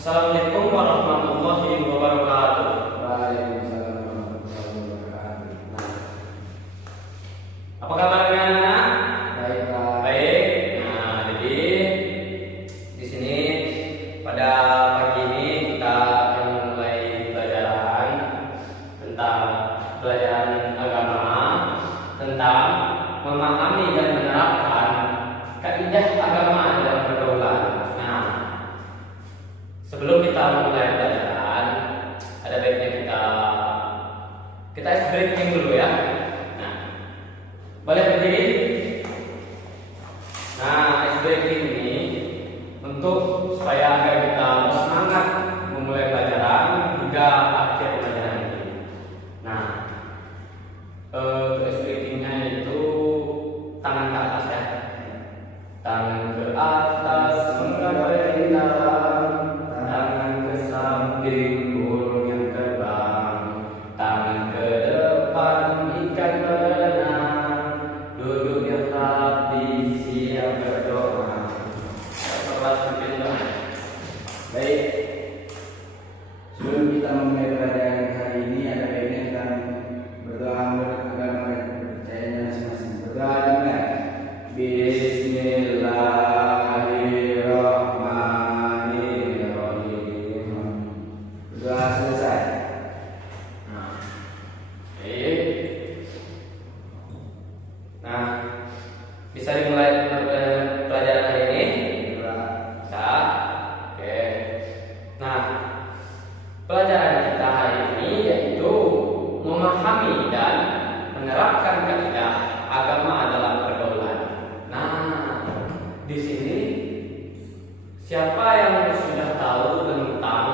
Assalamualaikum warahmatullahi wabarakatuh. Waalaikumsalam warahmatullahi wabarakatuh. Nah, apa kabarnya anak? Baik, Pak. Baik. Nah, jadi di sini pada pagi ini kita akan mulai pelajaran tentang pelajaran agama, tentang memahami dan menerapkan kaidah agama dalam pergaulan. Nah, sebelum kita mulai pelajaran, ada baiknya kita ice breaking dulu ya. Nah, boleh berdiri. Nah, ice breaking ini untuk supaya agar kita bersemangat memulai pelajaran hingga akhir pelajaran ini. Nah, untuk ice breakingnya itu tangan ke atas ya. Tangan ke atas menggapai dalam, tangan ke samping burung yang terbang, tangan ke depan ikan berenang, duduk yang rapi siap berdoa. Kelas mungkin. Baik. Sebelum kita memulai pelajaran hari ini, ada baiknya kita berdoa menurut agama dan kepercayaannya masing-masing. Berdoa dimulai. Bismillahirrahmanirrahim. Berdoa selesai. Nah, baik. Nah, bisa dimulai pelajaran hari ini. Bisa. Oke. Nah, pelajaran kita hari ini yaitu memahami dan menerapkan kaidah agama dalam pergaulan. Nah, di sini siapa yang sudah tahu tentang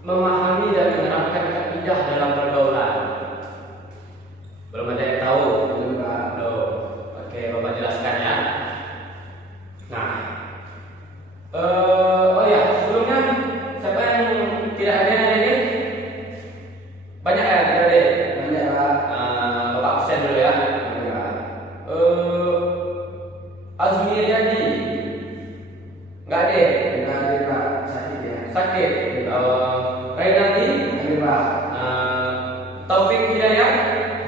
memahami dan menerapkan kaidah dalam pergaulan? Belum ada yang tahu? Belum, Pak. Belum. Oke, Bapak jelaskan ya. Nah, oh ya, sebelumnya siapa yang tidak ada hari ini? Banyak ya, tidak ada. Banyak, Pak. Bapak absen dulu ya. Banyak, Pak. Azmi Riyadi, nggak ada. Nggak ada, Pak. Sakit ya. Sakit. Rainandi, Ada, Pak. Taufik Hidayah,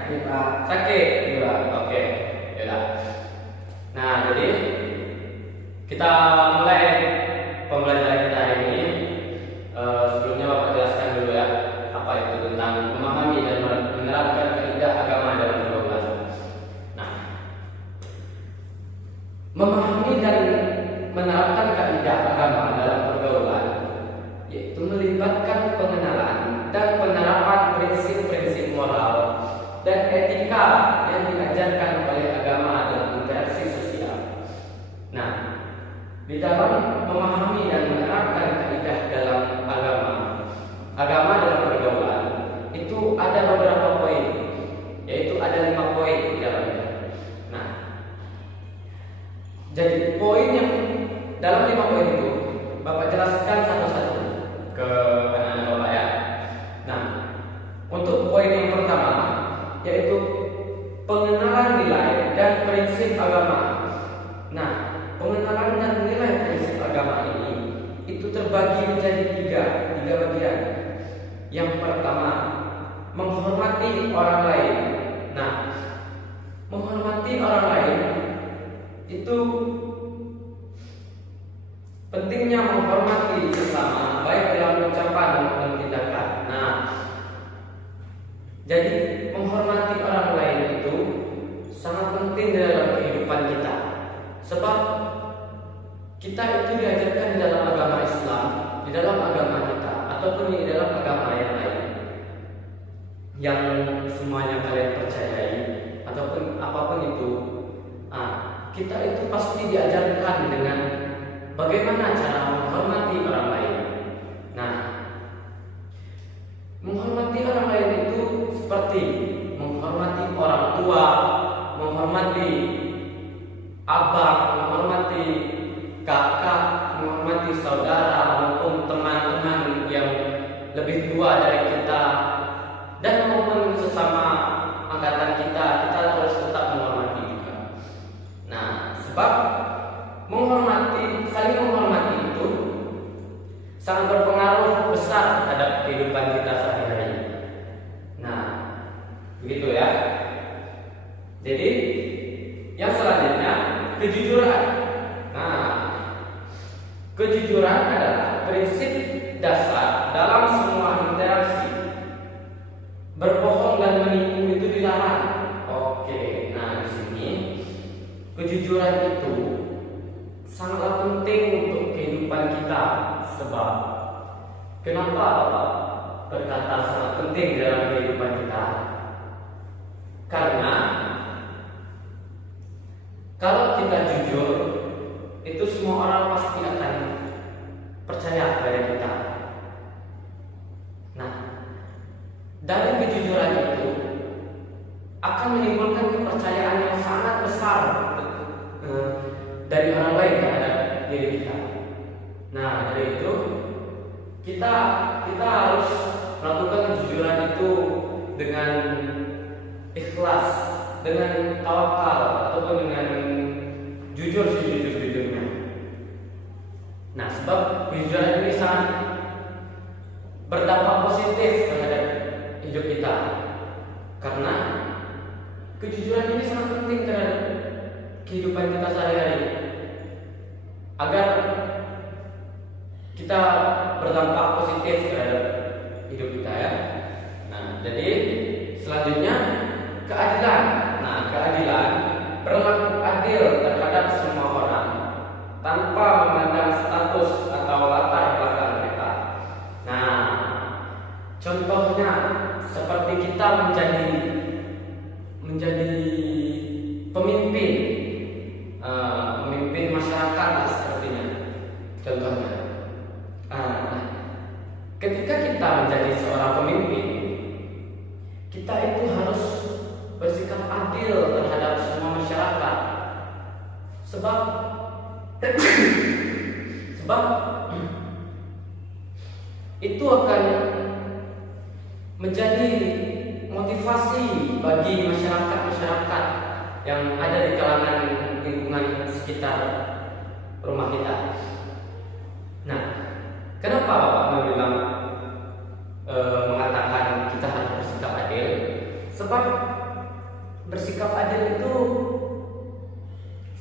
Sakit, Pak. sakit. Iya. Oke, yaudah. Nah, jadi kita mulai pembelajaran kita hari ini. Sebelumnya Bapak jelaskan dulu ya apa itu tentang memahami dan menerapkan kaidah agama dalam pergaulan. Nah, memahami dan menerapkan kaidah agama dalam pergaulan yaitu melibatkan pengenalan dan penerapan prinsip-prinsip moral dan etika yang diajarkan oleh agama dalam interaksi sosial. Nah, di dalam memahami dan menerapkan kaidah dalam agama dalam pergaulan itu ada beberapa poin, yaitu ada 5 poin di dalamnya. Nah, jadi poin yang dalam 5 poin itu Bapak jelaskan satu-satu ke anak-anak Bapak ya. Nah, untuk poin yang pertama yaitu pengenalan nilai dan prinsip agama. Nah, pengenalan dan nilai prinsip agama ini itu terbagi menjadi tiga bagian. Yang pertama, menghormati orang lain. Nah, menghormati orang lain itu pentingnya menghormati sesama baik dalam ucapan maupun tindakan. Nah, jadi menghormati orang lain itu sangat penting dalam kehidupan kita. Sebab kita itu diajarkan di dalam agama Islam, di dalam agama kita ataupun di dalam agama yang lain yang semuanya kalian percayai ataupun apapun itu, kita itu pasti diajarkan dengan bagaimana cara menghormati orang lain. Nah, menghormati orang lain itu seperti menghormati orang tua, menghormati abang, menghormati kakak, menghormati saudara maupun teman-teman yang lebih tua dari kita, dan maupun sesama angkatan kita harus tetap menghormati juga. Nah, sebab saling menghormati itu sangat berpengaruh besar terhadap kehidupan kita sehari-hari. Nah, begitu ya. Jadi yang selanjutnya, kejujuran. Nah, kejujuran adalah prinsip dasar dalam semua interaksi. Berbohong dan menipu itu dilarang. Oke, nah di sini kejujuran itu sangatlah penting untuk kehidupan kita. Sebab kenapa Bapak berkata sangat penting dalam kehidupan kita? Karena kalau kita jujur, itu semua orang pasti akan percaya kepada kita. Nah, dari kejujuran itu akan menimbulkan kepercayaan yang sangat besar dari orang lain terhadap diri kita. Nah, dari itu kita harus melakukan kejujuran itu dengan ikhlas, dengan tawakal, ataupun dengan jujur sejujur-jujurnya. Nah, sebab kejujuran ini sangat berdampak positif terhadap hidup kita, karena kejujuran ini sangat penting terhadap kehidupan kita sehari-hari, agar kita berdampak positif terhadap hidup kita ya. Nah, jadi selanjutnya keadilan. Nah, keadilan berlaku adil terhadap semua orang tanpa memandang status atau latar belakang mereka. Nah, contohnya seperti kita menjadi pemimpin, pemimpin masyarakat lah sepertinya. Contohnya, ketika kita menjadi seorang pemimpin, kita itu harus bersikap adil terhadap semua masyarakat. Sebab itu akan menjadi motivasi bagi masyarakat yang ada di kalangan lingkungan sekitar rumah kita. Nah, kenapa Bapak bilang mengatakan kita harus bersikap adil? Sebab bersikap adil itu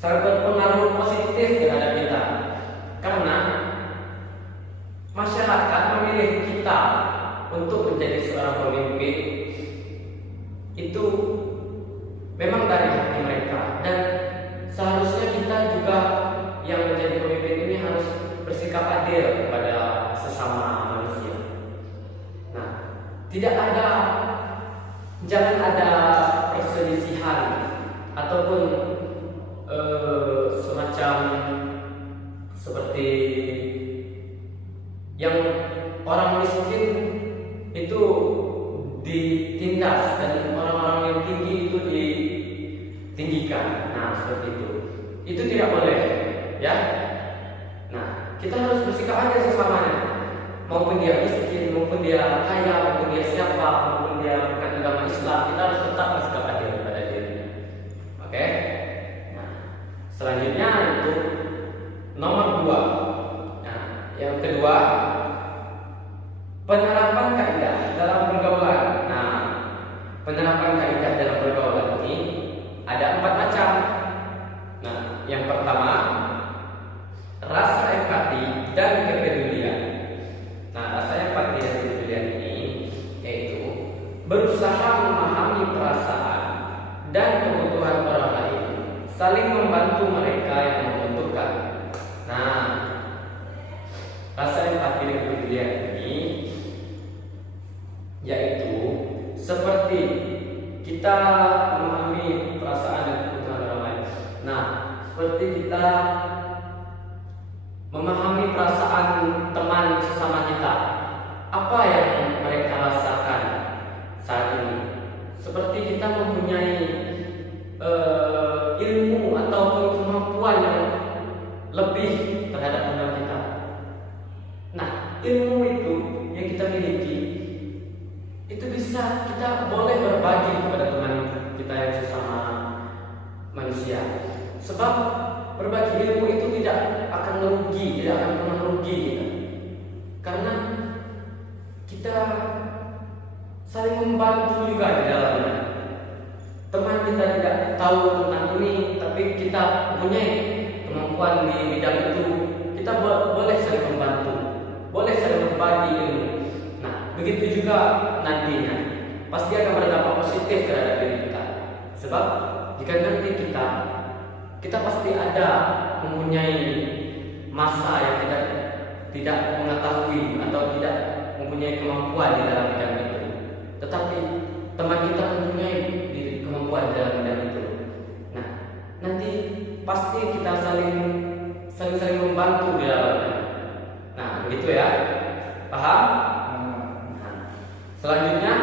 sangat berpengaruh positif terhadap kita, karena masyarakat memilih kita untuk menjadi seorang pemimpin itu memang dari hati mereka, dan seharusnya kita juga yang menjadi pemimpin ini harus bersikap adil kepada sesama manusia. Nah, jangan ada perselisihan ataupun semacam seperti yang orang miskin itu ditindas dan orang-orang yang tinggi itu ditinggikan. Nah, seperti itu. Itu tidak boleh, ya. Nah, kita harus bersikap adil sesamanya. Maupun dia miskin, maupun dia kaya, maupun dia siapa, maupun dia bukan agama Islam, kita harus tetap bersikap adil kepada dirinya. Oke? Nah, selanjutnya itu nomor 2. Nah, yang kedua, penerapan kaidah dalam pergaulan. Nah, penerapan kaidah dalam pergaulan ini ada 4 macam. Nah, yang pertama, rasa empati dan kepedulian. Nah, rasa empati dan kepedulian ini yaitu berusaha memahami perasaan dan kebutuhan orang lain, saling membantu mereka yang membutuhkan. Nah, rasa empati dan kepedulian ini yaitu seperti kita memahami perasaan dan kebutuhan orang lain. Nah, seperti kita memahami perasaan teman sesama kita, apa yang mereka rasakan saat ini. Seperti kita mempunyai ilmu ataupun kemampuan yang lebih terhadap teman kita. Nah, ilmu itu yang kita miliki itu bisa kita boleh berbagi kepada teman kita yang sesama manusia. Sebab berbagi ilmu itu tidak akan merugi, tidak akan pernah merugi kita. saling membantu juga di dalamnya. Teman kita tidak tahu tentang ini, tapi kita punya kemampuan di bidang itu, kita boleh saling membantu, boleh saling berbagi ilmu. Nah, begitu juga nantinya pasti akan berdampak positif terhadap diri kita. Sebab jika nanti kita pasti ada mempunyai masa yang tidak mengetahui atau tidak mempunyai kemampuan di dalam bidang itu, tetapi teman kita mempunyai kemampuan dalam bidang itu. Nah, nanti pasti kita saling membantu di dalamnya. Nah, begitu ya, paham? Nah, selanjutnya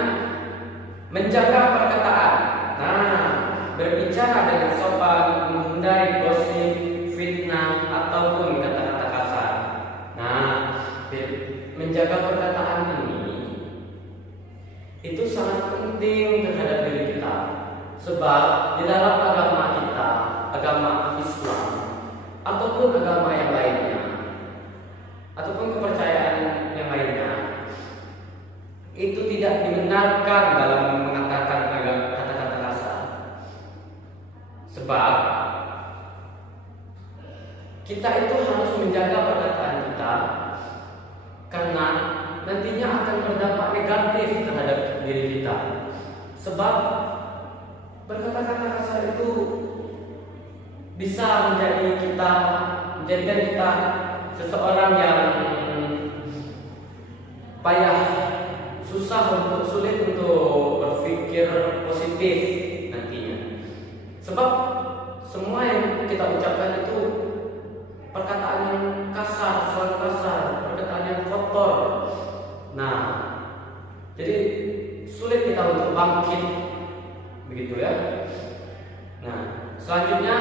menjaga perkataan. Nah, berbicara dengan sopan, menghindari gosip, fitnah ataupun kata-kata kasar. Nah, menjaga perkataan ini itu sangat penting terhadap diri kita. Sebab di dalam agama kita, agama Islam ataupun agama yang lainnya, ataupun kepercayaan yang lainnya, itu tidak dibenarkan dalam mengatakan kata-kata kasar. Sebab kita itu harus menjaga perkataan kita, karena nantinya akan berdampak negatif terhadap diri kita. Sebab berkata-kata kasar itu bisa menjadikan kita seseorang yang sulit untuk berpikir positif nantinya. Sebab semua yang kita ucapkan itu perkataan yang kasar, selalu kasar, perkataan yang kotor. Nah, jadi sulit kita untuk bangkit, begitu ya. Nah, selanjutnya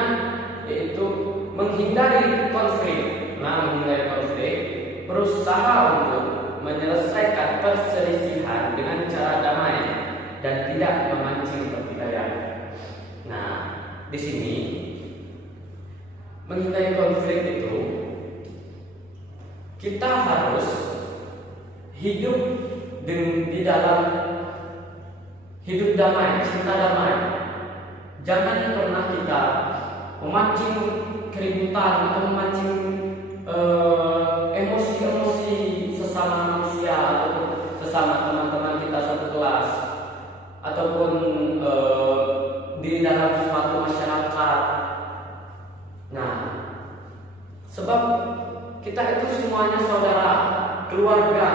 yaitu menghindari konflik. Nah, menghindari konflik, berusaha untuk menyelesaikan perselisihan dengan cara damai dan tidak memancing pertikaian. Nah, di sini menghindari konflik itu kita harus hidup di dalam hidup damai, cinta damai. Jangan pernah kita memancing keributan atau memancing emosi-emosi sesama manusia ataupun sesama teman-teman kita satu kelas ataupun di dalam suatu masyarakat. Nah, sebab kita itu semuanya saudara, keluarga.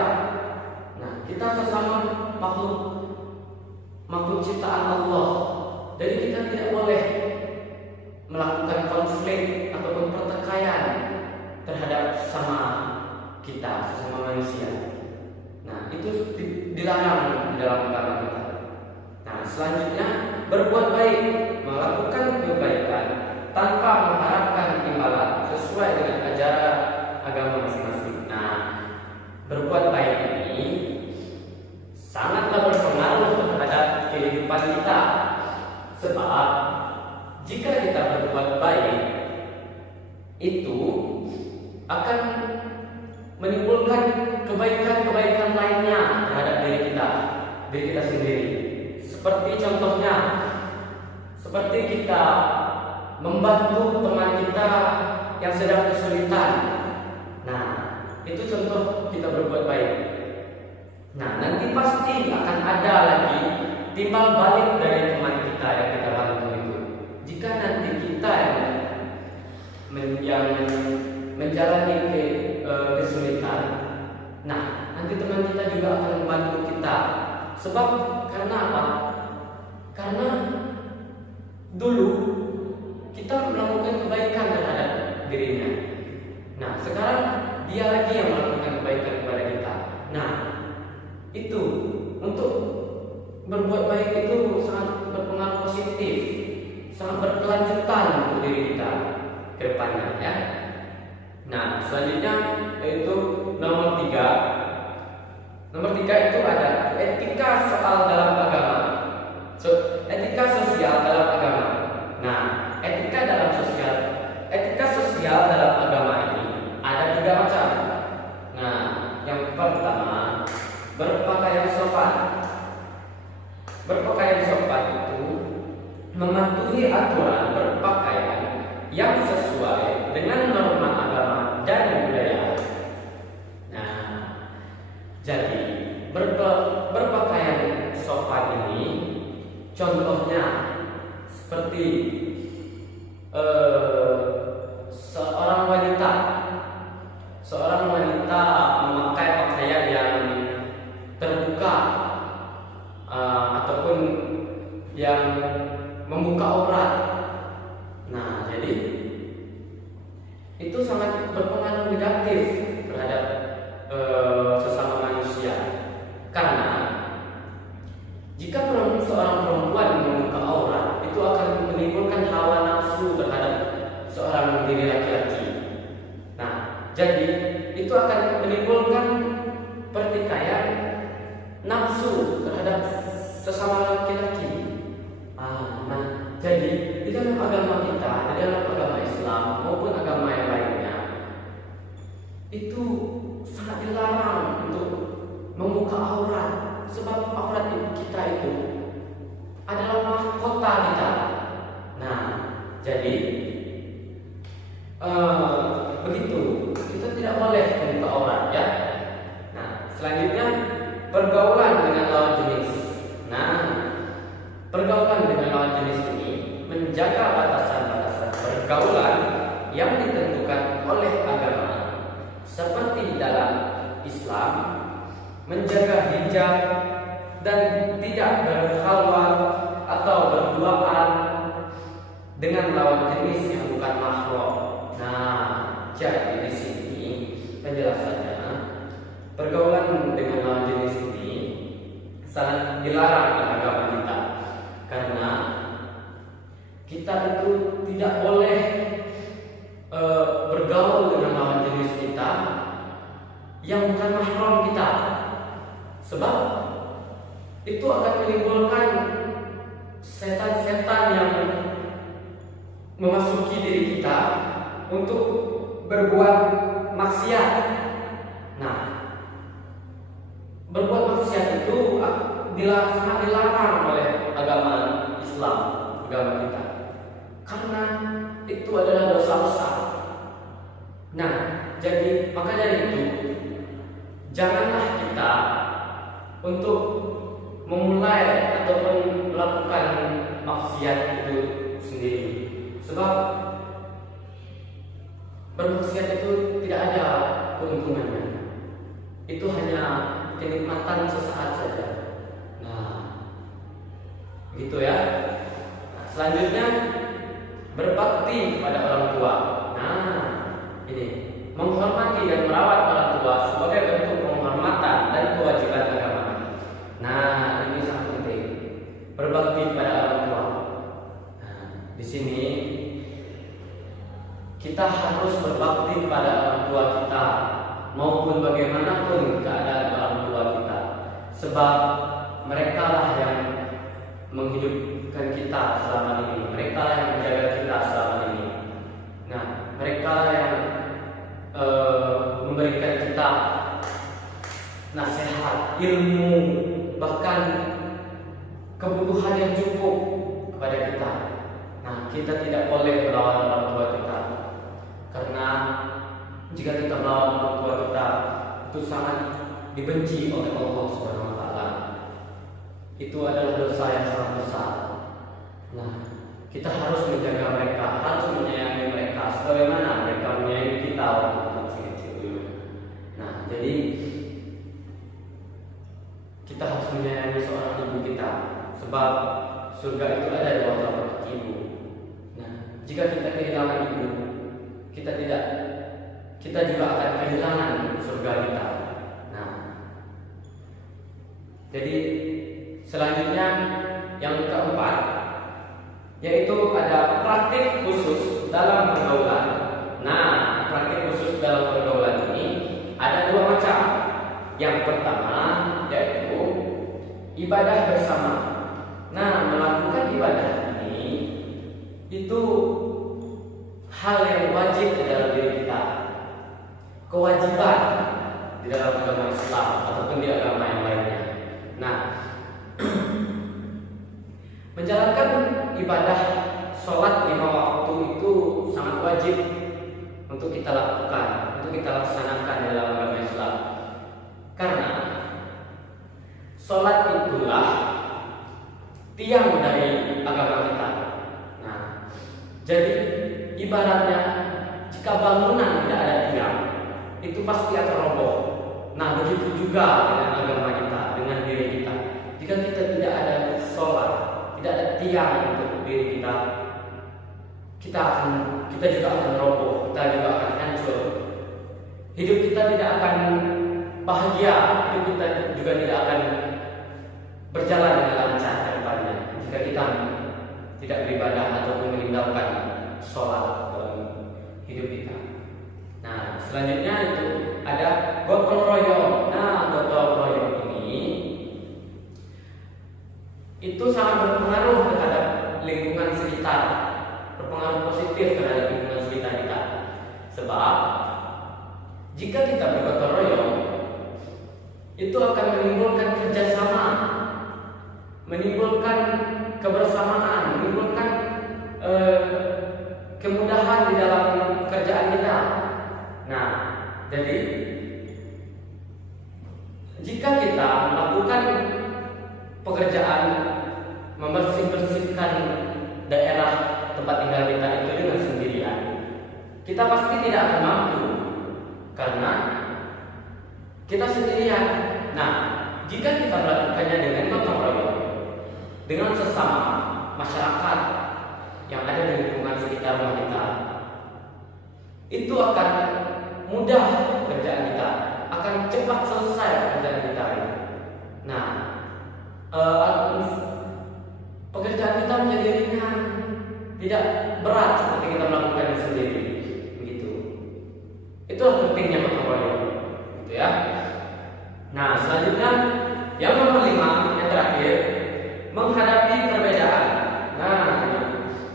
Nah, kita sesama makhluk ciptaan Allah. Jadi kita tidak boleh melakukan konflik ataupun pertikaian terhadap sesama manusia. Nah, itu dilarang di dalam agama kita. Nah, selanjutnya berbuat baik, melakukan kebaikan tanpa mengharapkan imbalan sesuai dengan ajaran agama masing-masing. Nah, berbuat baik ini sangatlah berpengaruh terhadap kehidupan kita. Sebab jika kita berbuat baik, itu akan menimbulkan kebaikan-kebaikan lainnya terhadap diri kita sendiri. Seperti contohnya, seperti kita membantu teman kita yang sedang kesulitan. Nah, itu contoh kita berbuat baik. Nah, nanti pasti akan ada lagi timbal balik dari teman kita yang kita bantu itu. Jika nanti kita yang menjalani kesulitan, nah nanti teman kita juga akan membantu kita. Sebab karena apa? Karena dulu kita melakukan kebaikan terhadap dirinya. Nah, sekarang dia lagi yang melakukan kebaikan kepada kita. Nah, itu untuk berbuat baik itu sangat berpengaruh positif, sangat berkelanjutan untuk diri kita ke depannya, ya. Nah, selanjutnya yaitu nomor 3. Nomor 3 itu ada etika soal dalam agama. Etika sosial dalam agama. Nah, etika sosial dalam agama ini ada 3 macam. Nah, yang pertama, berpakaian sopan. mematuhi aturan berpakaian yang sesuai dengan norma agama dan budaya. Nah, jadi berpakaian sopan ini contohnya seperti seorang wanita memakai pakaian yang terbuka ataupun yang membuka aurat. Nah, jadi itu sangat berpengaruh negatif terhadap sesama manusia, karena jika seorang perempuan membuka aurat, itu akan menimbulkan hawa nafsu terhadap seorang diri laki-laki. Nah, jadi itu akan menimbulkan pertikaian nafsu terhadap sesama laki-laki. Nah, jadi di dalam agama kita, di dalam agama Islam maupun agama yang lainnya, itu sangat dilarang untuk membuka aurat, sebab aurat kita itu adalah mahkota kita. Nah, jadi begitu, kita tidak boleh membuka aurat, ya. Nah, selanjutnya pergaulan dengan lawan jenis. Nah, pergaulan dengan lawan jenis ini menjaga batasan-batasan pergaulan yang ditentukan oleh agama, seperti dalam Islam menjaga hijab dan tidak berkhalwat atau berduaan dengan lawan jenis yang bukan mahram. Nah, jadi di sini penjelasannya, pergaulan dengan lawan jenis ini sangat dilarang oleh agama kita, karena kita itu tidak boleh bergaul dengan lawan jenis kita yang bukan mahram kita, sebab itu akan menimbulkan setan-setan yang memasuki diri kita untuk berbuat maksiat. Nah, berbuat maksiat itu sangat dilarang oleh agama Islam, agama kita, karena itu adalah dosa besar. Nah, jadi maka dari itu janganlah kita untuk memulai ataupun melakukan maksiat itu sendiri, sebab bermaksiat itu tidak ada keuntungannya, itu hanya kenikmatan sesaat saja. Nah, gitu ya. Nah, selanjutnya berbakti kepada orang tua. Nah, ini menghormati dan merawat orang tua sebagai bentuk penghormatan dan kewajiban agama. Nah, ini sangat penting. Berbakti kepada orang tua. Nah, di sini kita harus berbakti kepada orang tua kita, maupun bagaimanapun keadaan orang tua kita, sebab mereka lah yang menghidupkan kita selama ini, mereka lah yang menjaga kita selama ini. Nah, mereka lah yang memberikan kita nasihat, ilmu, bahkan kebutuhan yang cukup kepada kita. Nah, kita tidak boleh melawan orang tua kita, karena jika kita melawan orang tua kita, itu sangat dibenci oleh Allah Subhanahu wa taala. Itu adalah dosa yang sangat besar. Nah, kita harus menjaga mereka, harus menyayangi mereka sebagaimana mereka menyayangi kita waktu kita masih kecil dulu. Nah, jadi kita harus menyayangi seorang ibu kita, sebab surga itu ada di bawah telapak kaki ibu. Nah, jika kita kehilangan ibu, kita juga akan kehilangan surga kita. Nah, jadi selanjutnya yang keempat, yaitu ada praktik khusus dalam pergaulan. Nah, praktik khusus dalam pergaulan ini ada dua macam. Yang pertama yaitu ibadah bersama. Nah, melakukan ibadah ini itu hal yang wajib di dalam diri kita, kewajiban di dalam agama Islam ataupun di agama yang lainnya. Nah, menjalankan ibadah sholat 5 waktu itu sangat wajib untuk kita lakukan, untuk kita laksanakan dalam agama Islam. Karena sholat itulah tiang dari agama kita. Nah, jadi ibaratnya jika bangunan tidak ada tiang, itu pasti akan roboh. Nah, begitu juga dengan agama kita, dengan diri kita. Jika kita tidak ada sholat, tidak ada tiang untuk diri kita, kita juga akan roboh, kita juga akan hancur. Hidup kita tidak akan bahagia, hidup kita juga tidak akan berjalan dengan lancar ke depannya jika kita tidak beribadah ataupun meninggalkan sholat dalam hidup kita. Nah, selanjutnya itu ada gotong royong. Nah, gotong royong ini itu sangat berpengaruh terhadap lingkungan sekitar, berpengaruh positif terhadap lingkungan sekitar kita. Sebab jika kita bergotong royong, itu akan menimbulkan kerjasama, menimbulkan kebersamaan, menimbulkan kemudahan di dalam pekerjaan kita. Nah, jadi jika kita melakukan pekerjaan membersihkan daerah tempat tinggal kita itu dengan sendirian, kita pasti tidak akan mampu karena kita sendirian. Nah, jika kita melakukannya dengan gotong royong, dengan sesama masyarakat yang ada di lingkungan sekitar rumah kita, itu akan mudah pekerjaan kita, akan cepat selesai pekerjaan kita. Nah, pekerjaan kita menjadi ringan, tidak berat seperti kita melakukannya sendiri. Begitu. Itulah pentingnya gotong royong, gitu ya. Nah, selanjutnya yang nomor 5, yang terakhir, menghadapi perbedaan. Nah,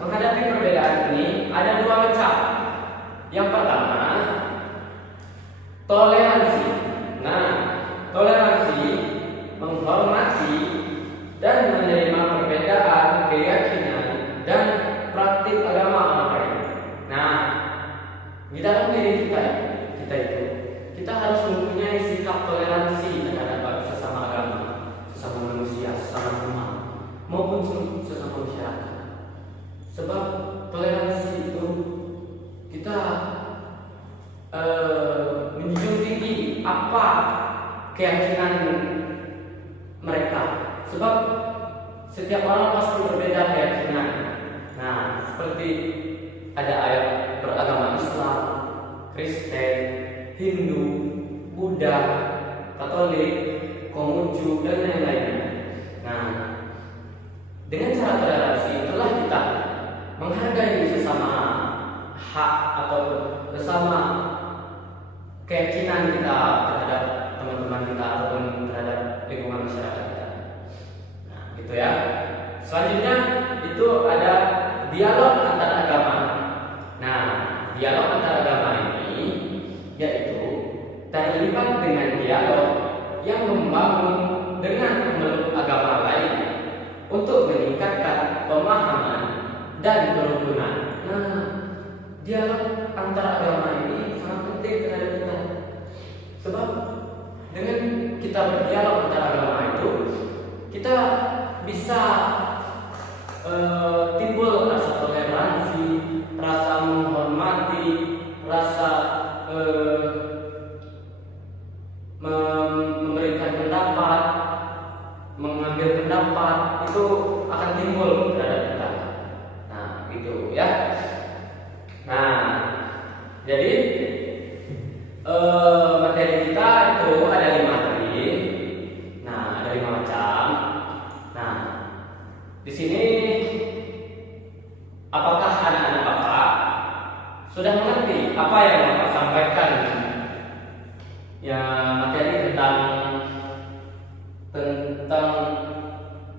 menghadapi perbedaan ini ada 2 macam. Yang pertama, toleransi. Nah, toleransi menghormati dan menerima perbedaan keyakinan dan praktik agama orang lain. Nah, di dalam diri kita harus mempunyai sikap toleransi terhadap sesama agama, sesama manusia, sesama umat, maupun sesama masyarakat. Sebab toleransi itu kita menjunjung tinggi apa keyakinan mereka. Sebab setiap orang pasti berbeda keyakinan. Nah, seperti ada ayat beragama Islam, Kristen, Hindu, Buddha, Katolik, Konghucu, dan lain-lainnya. Nah, dengan cara toleransi itulah kita menghargai sesama hak atau bersama keyakinan kita terhadap teman-teman kita ataupun terhadap lingkungan masyarakat kita. Nah, gitu ya. Selanjutnya itu ada dialog antar agama. Nah, dialog antar agama ini yaitu terlibat dengan dialog yang membangun dengan pemeluk agama lain untuk meningkatkan pemahaman dan kerukunan. Nah, dialog antar agama ini sangat penting terhadap kita. Sebab dengan kita berdialog antar agama itu, kita bisa timbul rasa toleransi, rasa menghormati, rasa memberikan pendapat, mengambil pendapat, itu akan timbul terhadap kita. Nah, gitu ya. Nah, jadi materi kita itu ada 5 tadi. Nah, ada 5 macam. Nah, di sini apakah anak-anak Bapak sudah mengerti apa yang Bapak sampaikan? Ya, materi tentang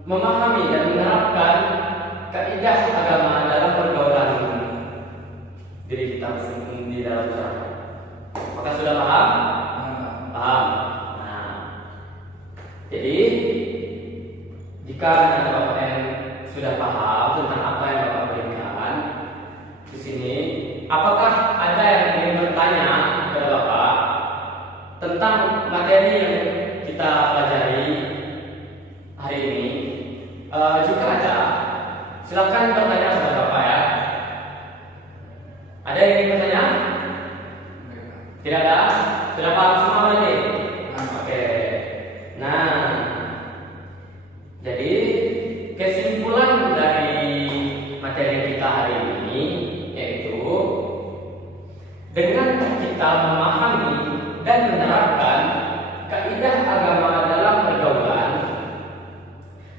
memahami dan menerapkan kaidah agama dalam pergaulan diri kita di dalam masyarakat. Apakah sudah paham? Paham. Nah, jadi jika anak Bapak yang sudah paham tentang apa yang Bapak berikan di sini, apakah ada yang ingin bertanya kepada Bapak tentang materi yang kita pelajari hari ini? Jika ada, silakan bertanya kepada Bapak ya. Ada yang ingin bertanya? Tidak ada? Sudah paham semua berarti? Oke. Nah, jadi kesimpulan dari materi kita hari ini yaitu dengan kita memahami dan menerapkan kaidah agama dalam pergaulan,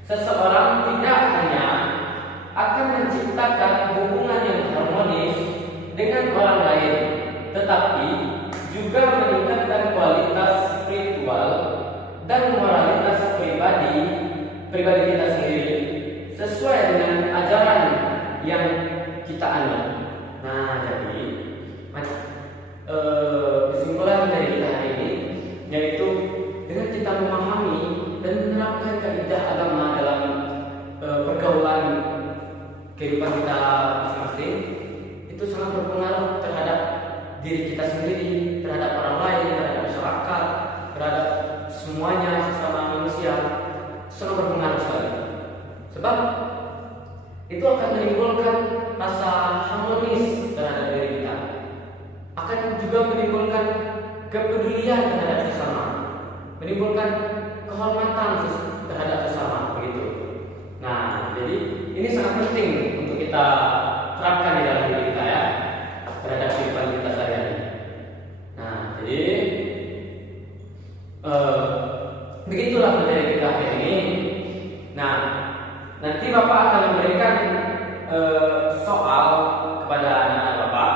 seseorang tidak hanya akan menciptakan hubungan yang harmonis dengan orang lain, tetapi juga meningkatkan kualitas spiritual dan moralitas pribadi kita sendiri sesuai dengan ajaran yang kita anut. Nah, jadi kesimpulan dari kita hari ini yaitu dengan kita memahami dan menerapkan kaidah agama dalam pergaulan kehidupan kita masing-masing, itu sangat berpengaruh terhadap diri kita sendiri, terhadap orang lain, terhadap masyarakat, terhadap semuanya sesama manusia, sangat berpengaruh sekali. Sebab itu akan menimbulkan rasa harmonis terhadap diri kita, akan juga menimbulkan kepedulian terhadap sesama, menimbulkan kehormatan terhadap sesama, begitu. Nah, jadi ini sangat penting untuk kita terapkan di dalam diri kita ya, terhadap kehidupan kita sehari-hari. Nah, jadi begitulah materi kita hari ini. Nah, nanti Bapak akan memberikan soal kepada anak-anak Bapak.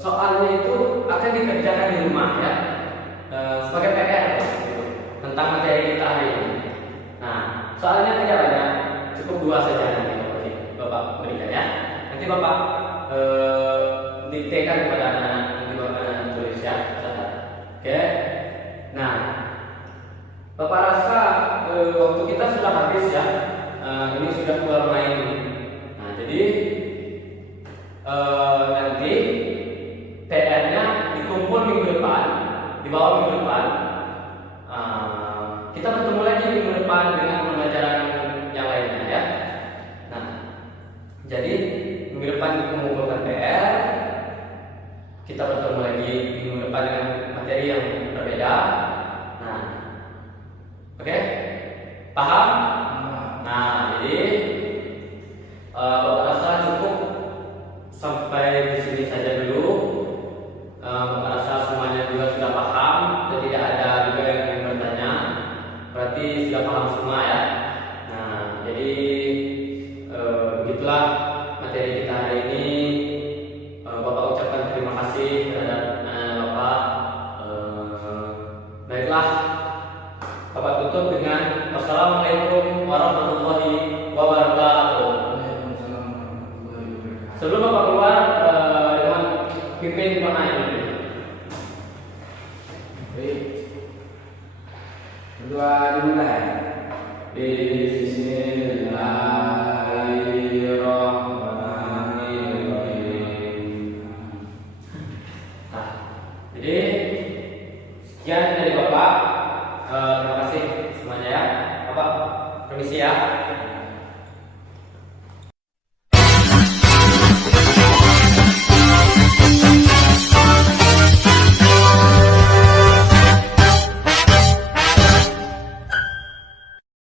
Soalnya itu akan dikerjakan di rumah ya, sebagai PR tentang materi kita hari ini. Nah, soalnya tidak banyak, cukup 2 saja nanti Bapak berikan ya. Nanti Bapak diktekan kepada anak-anak, nanti Bapak tulis ya. Oke. Nah, Bapak rasa waktu kita sudah habis ya. Ini sudah keluar main. Nah, jadi nanti PR-nya dikumpul minggu depan, dibawa minggu depan. Kita bertemu lagi minggu depan dengan pembelajaran yang lainnya ya. Nah, jadi minggu depan kita mengumpulkan PR, kita bertemu lagi minggu depan dengan materi yang berbeda. Nah, oke, paham? Nah, jadi Bapak rasa cukup sampai di sini saja dulu. Bapak rasa semuanya juga sudah paham dan tidak ada juga yang ingin bertanya. Berarti sudah paham semua ya. Nah, jadi begitulah materi kita hari ini. Bapak ucapkan terima kasih terhadap Bapak. Baiklah, Bapak tutup dengan wassalamualaikum warahmatullahi wabarakatuh. Sebelum Bapak keluar, dengan pimpin doa ini. Baik. Berdoa dimulai. Bismillahirrahmanirrahim. Nah, jadi sekian dari Bapak. Terima kasih semuanya ya. Bapak permisi ya.